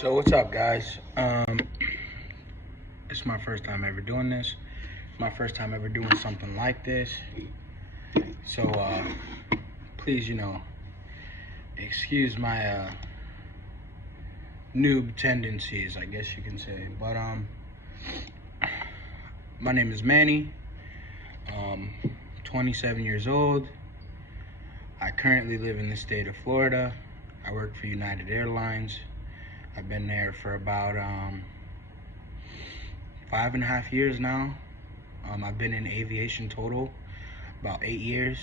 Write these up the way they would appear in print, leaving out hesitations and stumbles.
So what's up, guys? It's my first time ever doing this. My first time ever doing something like this. So please, excuse my noob tendencies, I guess you can say. But my name is Manny. 27 years old. I currently live in the state of Florida. I work for United Airlines. I've been there for about 5.5 years now. I've been in aviation total about 8 years.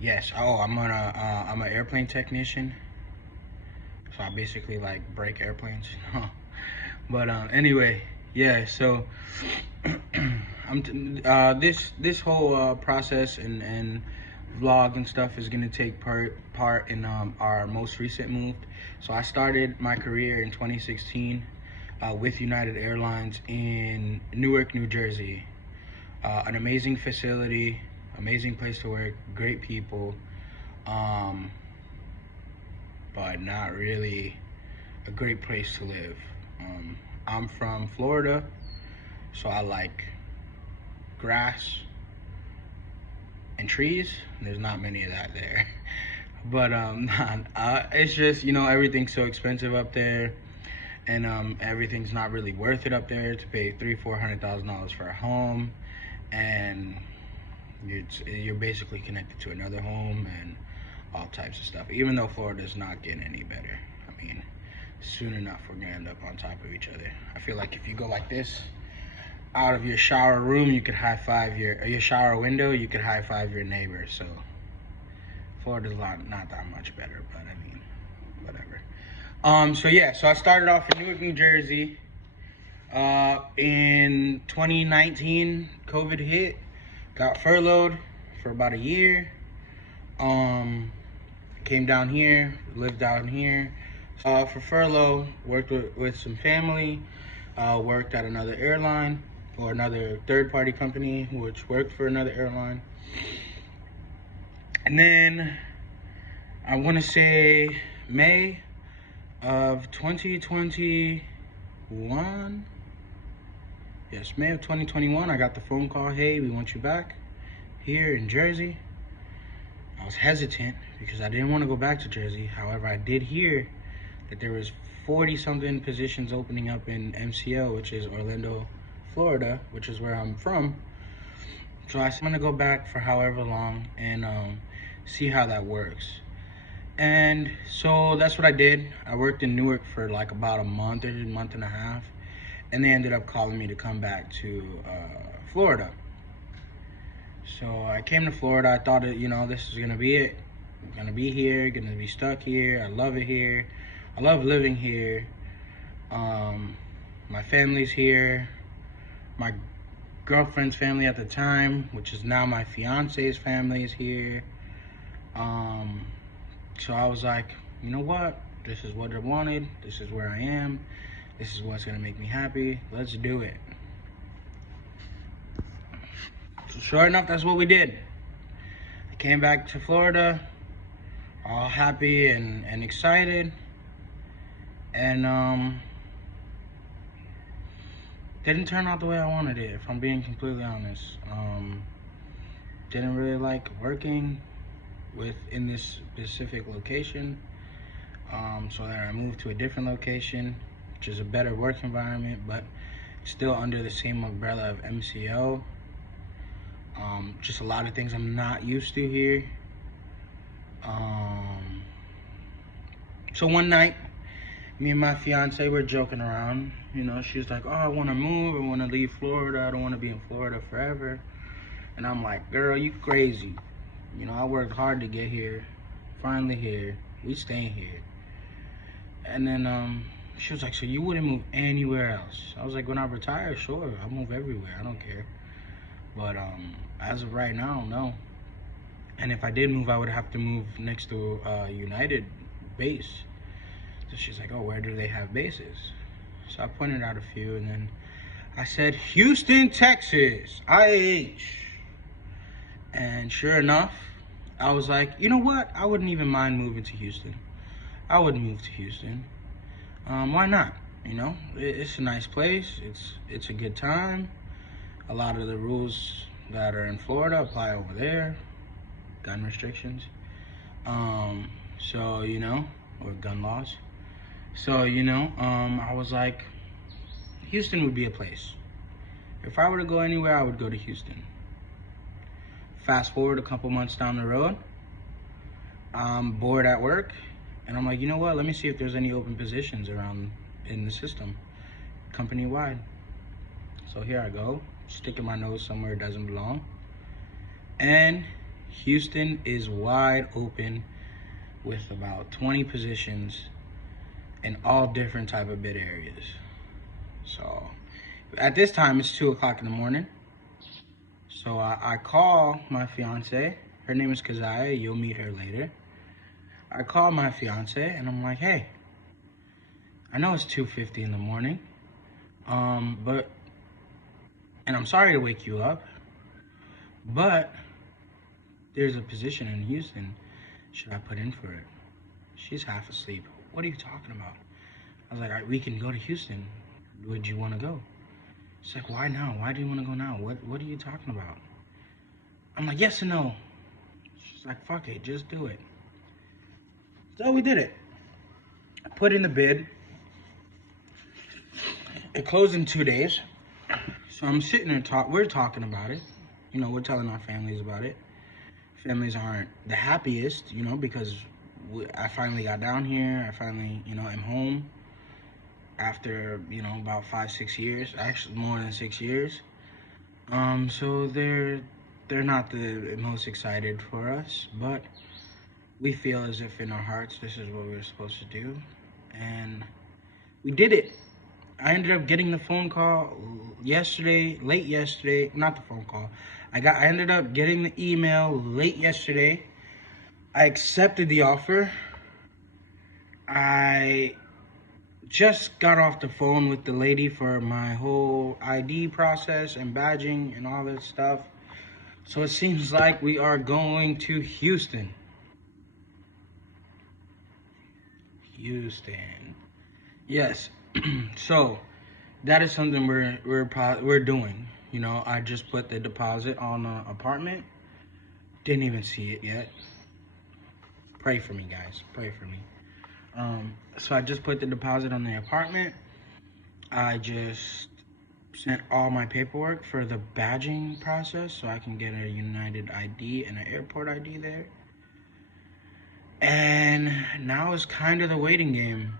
Yes. Oh, I'm an airplane technician. So I basically like break airplanes. But anyway, yeah. So this whole process and vlog and stuff is gonna take part in our most recent move. So I started my career in 2016 with United Airlines in Newark, New Jersey. An amazing facility, amazing place to work, great people, but not really a great place to live. I'm from Florida, so I like grass and trees. There's not many of that there. But it's just, everything's so expensive up there, and everything's not really worth it up there to pay $300,000-$400,000 for a home, and you're basically connected to another home and all types of stuff. Even though Florida's not getting any better, I mean, soon enough we're gonna end up on top of each other. I feel like if you go like this out of your shower room, you could high five your shower window, you could high five your neighbor. So Florida's not that much better, but I mean, whatever. So I started off in Newark, New Jersey. In 2019, COVID hit. Got furloughed for about a year. Came down here, lived down here. For furlough, worked with some family. Worked at another airline, or another third-party company, which worked for another airline. And then I want to say May of 2021. Yes, May of 2021, I got the phone call, hey, we want you back here in Jersey. I was hesitant because I didn't want to go back to Jersey. However, I did hear that there was 40-something positions opening up in MCO, which is Orlando, Florida, which is where I'm from. So I said I'm gonna go back for however long and see how that works. And so that's what I did. I worked in Newark for like about a month and a half, and they ended up calling me to come back to Florida. So I came to Florida. I thought this is gonna be it. I'm gonna be here, gonna be stuck here. I love it here. I love living here. My family's here. My girlfriend's family at the time, which is now my fiance's family, is here. So I was like, you know what? This is what I wanted. This is where I am. This is what's gonna make me happy. Let's do it. So sure enough, that's what we did. I came back to Florida, all happy and excited. And didn't turn out the way I wanted it, if I'm being completely honest. Didn't really like working in this specific location. So then I moved to a different location, which is a better work environment, but still under the same umbrella of MCO. Just a lot of things I'm not used to here. So one night, me and my fiance were joking around. She was like, oh, I want to move. I want to leave Florida. I don't want to be in Florida forever. And I'm like, girl, you crazy. I worked hard to get here. Finally here. We staying here. And then she was like, so you wouldn't move anywhere else? I was like, when I retire, sure. I'll move everywhere. I don't care. But as of right now, no. And if I did move, I would have to move next to United base. So she's like, oh, where do they have bases? So I pointed out a few, and then I said, Houston, Texas, IAH. And sure enough, I was like, you know what? I wouldn't even mind moving to Houston. I would move to Houston. Why not? You know, it's a nice place. It's a good time. A lot of the rules that are in Florida apply over there. Gun restrictions. So you know, or gun laws. So you know, I was like, Houston would be a place. If I were to go anywhere, I would go to Houston. Fast forward a couple months down the road, I'm bored at work, and I'm like, you know what? Let me see if there's any open positions around in the system, company wide. So here I go, sticking my nose somewhere it doesn't belong. And Houston is wide open with about 20 positions in all different type of bid areas. So at this time, it's 2 o'clock in the morning. So I call my fiance. Her name is Kazaya. You'll meet her later. I call my fiance and I'm like, hey, I know it's 2:50 in the morning, and I'm sorry to wake you up, but there's a position in Houston. Should I put in for it? She's half asleep. What are you talking about? I was like, all right, we can go to Houston. Would you want to go? She's like, why now? Why do you want to go now? What are you talking about? I'm like, yes and no. She's like, fuck it, just do it. So we did it. I put in the bid. It closed in 2 days. So I'm sitting there, we're talking about it. You know, we're telling our families about it. Families aren't the happiest, you know, because I finally got down here. I finally, you know, am home after, you know, about 5-6 years. Actually, more than 6 years. So they're not the most excited for us, but we feel as if in our hearts this is what we were supposed to do, and we did it. I ended up getting the phone call yesterday, late yesterday. Not the phone call. I ended up getting the email late yesterday. I accepted the offer. I just got off the phone with the lady for my whole ID process and badging and all that stuff. So it seems like we are going to Houston. Houston. Yes. So that is something we're doing. You know, I just put the deposit on the apartment. Didn't even see it yet. Pray for me, guys. Pray for me. So I just put the deposit on the apartment. I just sent all my paperwork for the badging process so I can get a United ID and an airport ID there. And now it's kind of the waiting game.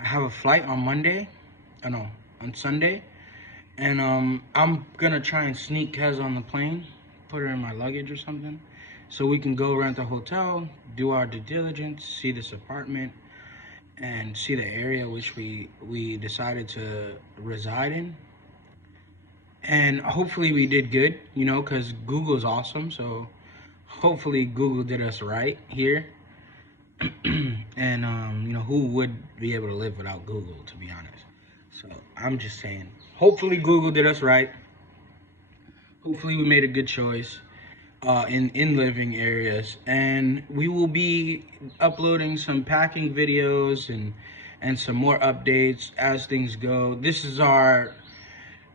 I have a flight on Monday. Oh no, on Sunday. And I'm gonna try and sneak Kez on the plane, put her in my luggage or something, so we can go rent a hotel, do our due diligence, see this apartment, and see the area which we decided to reside in. And hopefully we did good, you know, because Google's awesome. So hopefully Google did us right here. And you know, who would be able to live without Google, to be honest? So I'm just saying, hopefully Google did us right. Hopefully we made a good choice in living areas, and we will be uploading some packing videos and some more updates as things go. This is our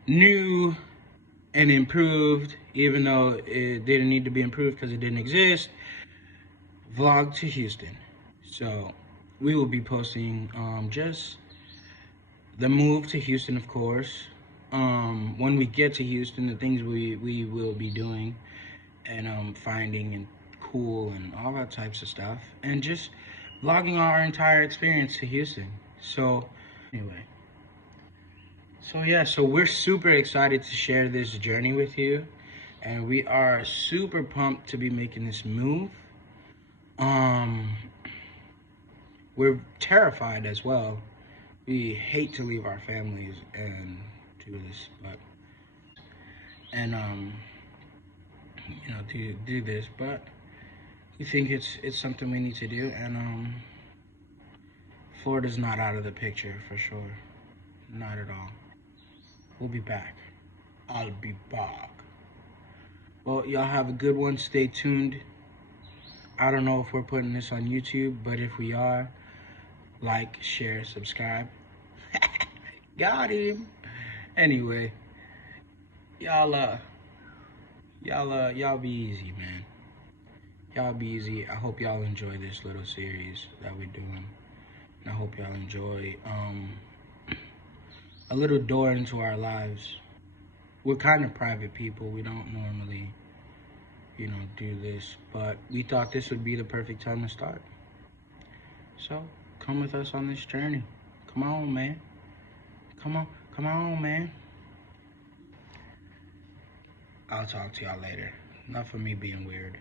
new and improved, even though it didn't need to be improved because it didn't exist, vlog to Houston. So we will be posting just the move to Houston, of course. When we get to Houston, the things we will be doing and finding and cool and all that types of stuff, and just vlogging our entire experience to Houston. So anyway, so yeah, so we're super excited to share this journey with you, and we are super pumped to be making this move. We're terrified as well. We hate to leave our families and do this, but you know, do this, but we think it's something we need to do, and Florida's not out of the picture for sure, not at all. We'll be back. I'll be back. Well, y'all have a good one. Stay tuned. I don't know if we're putting this on YouTube, but if we are, Like, share, subscribe. Got him. Anyway, y'all y'all be easy, man. Y'all be easy. I hope y'all enjoy this little series that we're doing. And I hope y'all enjoy a little door into our lives. We're kind of private people. We don't normally, do this, but we thought this would be the perfect time to start. So, come with us on this journey. Come on, man. Come on, man. I'll talk to y'all later. Not for me being weird.